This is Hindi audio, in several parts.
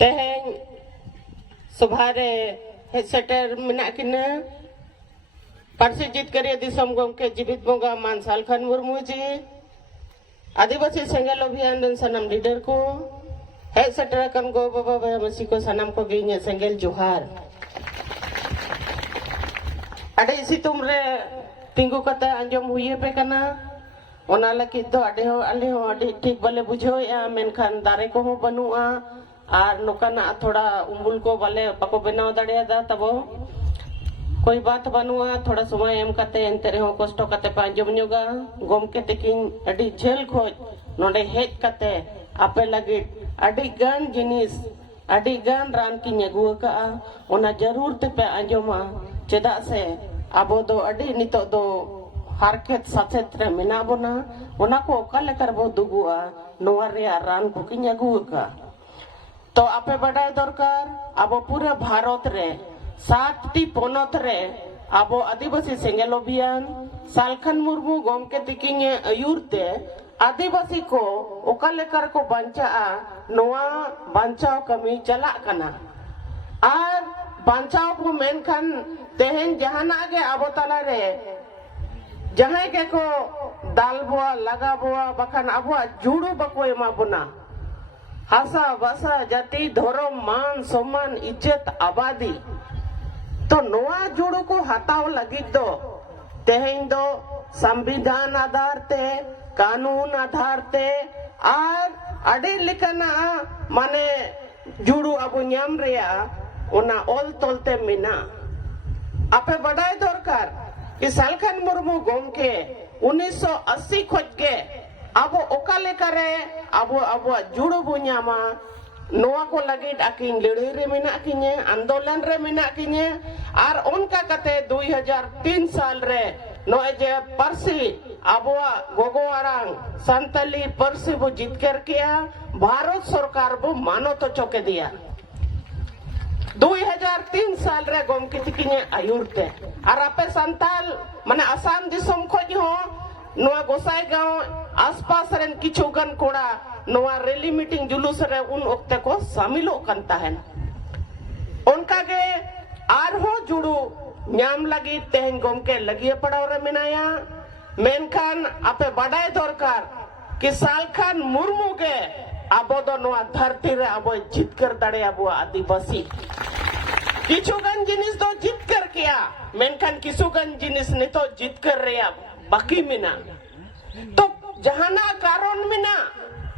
Teheng subhare heseter minak kina Parsi Jitkariya Disam Gomke Jibit Bonga Man Salkhan Murmu ji Adivasi Senggel Abhiyan dan sanam leader ko heseter akan go baba baya masiko sanam ko ginya Senggel Johar Ada isi tumre tinggu kata anjom huye pe kana ona laki do ade ho ale ho ade ठीक bale bujho ya menkan dare ko ho banua ar nokana thoda umbul ko bale bako benao dare da tabo कोई बात बनुआ थोड़ा समय एम कते एंते रहो कष्ट कते पांजम न्योगा गोमके तकिन अडी झेल खोज नोडे हेज कते आपे लगे अडी गान जिनिस अडी गान रान की नेगुआ का ओना जरूर ते पे आंजोमा चेदा से आबो दो अडी नितो दो हारकेत साथेत रे मिना बोना ओना को ओकाले करबो दुगुआ नोवा रे रान को की नेगुआ का तो आपे बड़ाई दरकार आबो पूरे भारत रे 7टी पोनत रे आबो आदिवासी सेंगेल अभियान सालखान मुर्मू गोमके तिकिने अयुरते आदिवासी को ओकालेकर को बंचा नोआ बंचाव कमी चला कना आर बंचाव को मेनखान तेहन जहाना के आबो तला रे जहां के को दाल बोआ लगा बोआ बखान आबो जुड़ू बको एमा बुना हासा बसा जाति धर्म मान सम्मान इज्जत आबादी तो नोआ जुड़ो को हटाओ लगी दो तेहें दो संविधान आधार ते कानून आधार ते आर अड़े लिखना माने जुड़ो अबो न्याम रिया ओना ओल तोलते मिना आपे बड़ाई दरकार कि सालखान मुर्मू गोमके 1980 खोज के अबो ओकाले करे अबो जुड़ो बुन्यामा नोआ को लगे आकिन लड़ाई रे मिना किने आंदोलन रे मिना किने आर उनका कते 2003 साल रे नोए जे परसी आबोआ गोगो आरांग संतली परसी वो जीत कर किया भारत सरकार वो मानो तो चौके दिया 2003 साल रे गोम किने आयुरते आर आपे संताल माने आसाम दिसम खोज हो नोआ गोसाई गांव आसपास रेन किछुगन कोड़ा नोआ रैली मीटिंग जुलूस रे उन वक्त को शामिलो करता है उनका के आर हो जुड़ू न्याम लगी तेहन गोमके लगी पड़ाव रे मिनाया मेनखान आपे बड़ाई दरकार कि सालखान मुर्मू के आबो दो नोआ धरती रे आबो जितकर दड़े आबो आदिवासी किछुगन जिनिस तो जितकर किया मेनखान किछुगन जिनिस ने तो जितकर रे बाकी मिना तो जहाना कारण मिना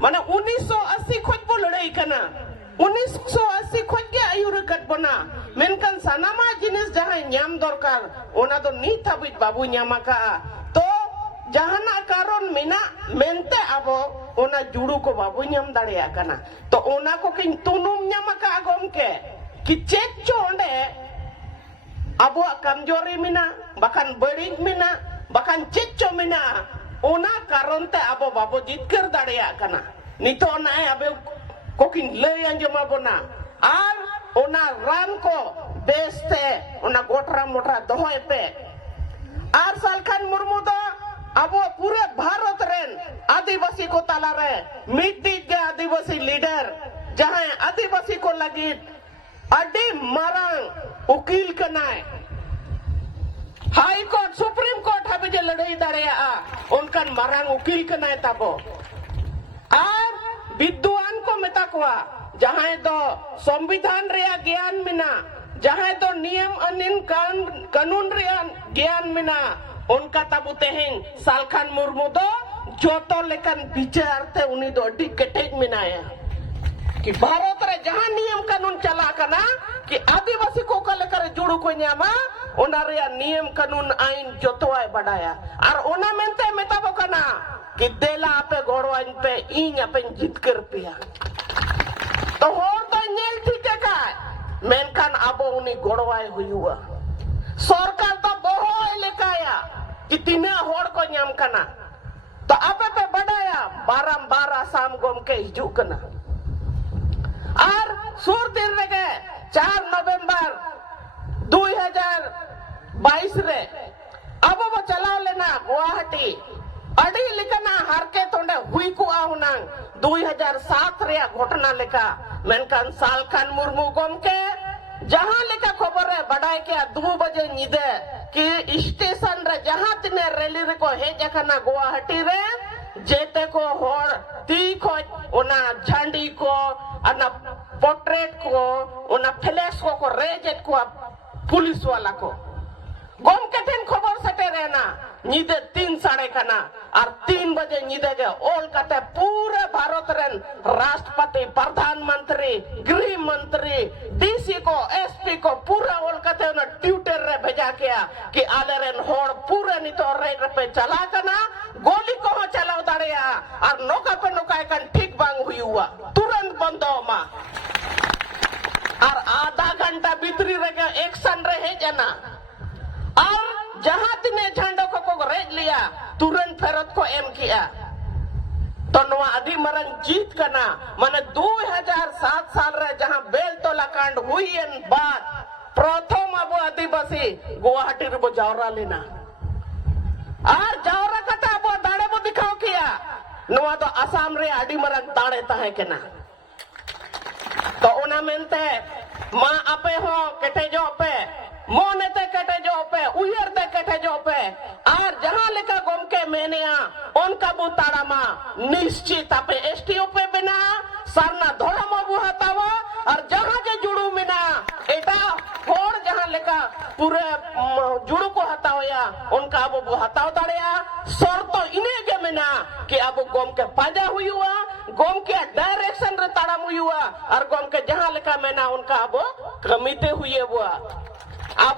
माने 1980 खोज बो लड़ाई कना 1980 खोज के आयुर कट बना मेनकन सनामा जिनिस जहां न्याम दरकार ओना तो नी थाबित बाबू न्यामा का तो जहाना कारण मिना मेनते आबो ओना जुड़ू को बाबू न्याम दाड़िया कना तो ओना को किन तुनुम न्यामा का गोम के कि चेक चोंडे आबो कमजोरी मिना बखान बड़ी मिना बखान चेक चो मिना ओना कारण ते आबो बाबो जितकर दाड़िया कना नितो नाय आबे कोकिन लय अंजमा बोना आर ओना रान को बेस्ते ओना गोटरा मोटरा दोहोय पे आर सालखान मुर्मू दो आबो पूरे भारत रेन आदिवासी को ताला रे मिट्टी के आदिवासी लीडर जहां आदिवासी को लगी अडी Marang उकील कनाय high court supreme court हाबे जे लड़ाई दाड़िया उनकन मारांग उकील कनाय ताबो आर विद्वान को मेता कोआ जहां तो संविधान रे ज्ञान मिना जहां तो नियम अनिन कानून रे ज्ञान मिना उनका ताबु तेहें सालखान मुर्मू दो जोतो लेकन विचार ते उनी दो अडी केटेज मिनाया कि भारत रे जहां नियम कानून चला कना कि आदिवासी को कले करे जुड़ू को न्यामा ओना रे नियम कानून आइन जोतोय बडाया और ओना मेनते मेताबो कना कि देला पे गोड़वाइन पे इन पे जितकर पिया तो होर तो नेल ठीक है मेनखान आबो उनी गोड़वाय हुआ सरकार तो बहुत लेकाया कि तिना होड़ को न्याम कना तो आपे पे बडाया बारंबार आसाम गोम के हिजू कना और सुर दिन रे 4 नवंबर 2022 रे अब वो चलाव लेना गुवाहाटी अड़ी लिखना हर के तोंडे हुई को आउनांग 2007 रे घटना लेका मेनकान साल खान मुर्मू गमके जहां लेका खबर है बड़ाई के 2 बजे निदे कि स्टेशन रे जहां तिने रैली रे को हेज अकना गुवाहाटी रे जेते को होड़ ती को ओना झंडी को अना पोर्ट्रेट को ओना फ्लैश को रेजेट को पुलिस वाला को गम के दिन खबर सटे रहना निदे 3 साढ़े खाना और 3 बजे निदे के ओल कते पूरे भारत रेन राष्ट्रपति प्रधानमंत्री गृह मंत्री डीसी को एसपी को पूरा ओल कते उन्हें ट्विटर रे भेजा किया कि आले रेन होड़ पूरे नितो रेड पे चला कना गोली को हो चलाओ दाड़िया और नौका पे नौका एकन ठीक बांग हुई हुआ तुरंत बंद हो मा और आधा घंटा भीतरी रह एक्शन रहे जना और जहां तिने झंडो को रेज लिया तुरंत फेरत को एम किया तो नवा अधी मरन जीत करना माने 2007 साल रे जहां बेल तोला कांड हुई एन बाद प्रथम अब आदिवासी गुवाहाटी रे जावरा लेना और जावरा कता अब दाड़े बो दिखाओ किया नवा तो असम रे अडी मरन दाड़े ताहे केना तो ओना मेनते मां आपे हो केटे जो पे मोने ते कटे जो पे उयर ते कटे जो पे और जहां लेका गम के मेनिया उनका बुताड़ा मा निश्चित आपे एसटीओ पे बिना सरना धोड़ा मा बुहातावा और जहां जे जुड़ू मिना एटा होड़ जहां लेका पूरे जुड़ू को हतावया उनका अब बुहाताव ताड़िया सर तो इने के मिना कि अब गम के पाजा हुई हुआ गम के डायरेक्शन रे ताड़म हुई हुआ और गम के जहां लेका मेना उनका अब कमिते हुई हुआ अब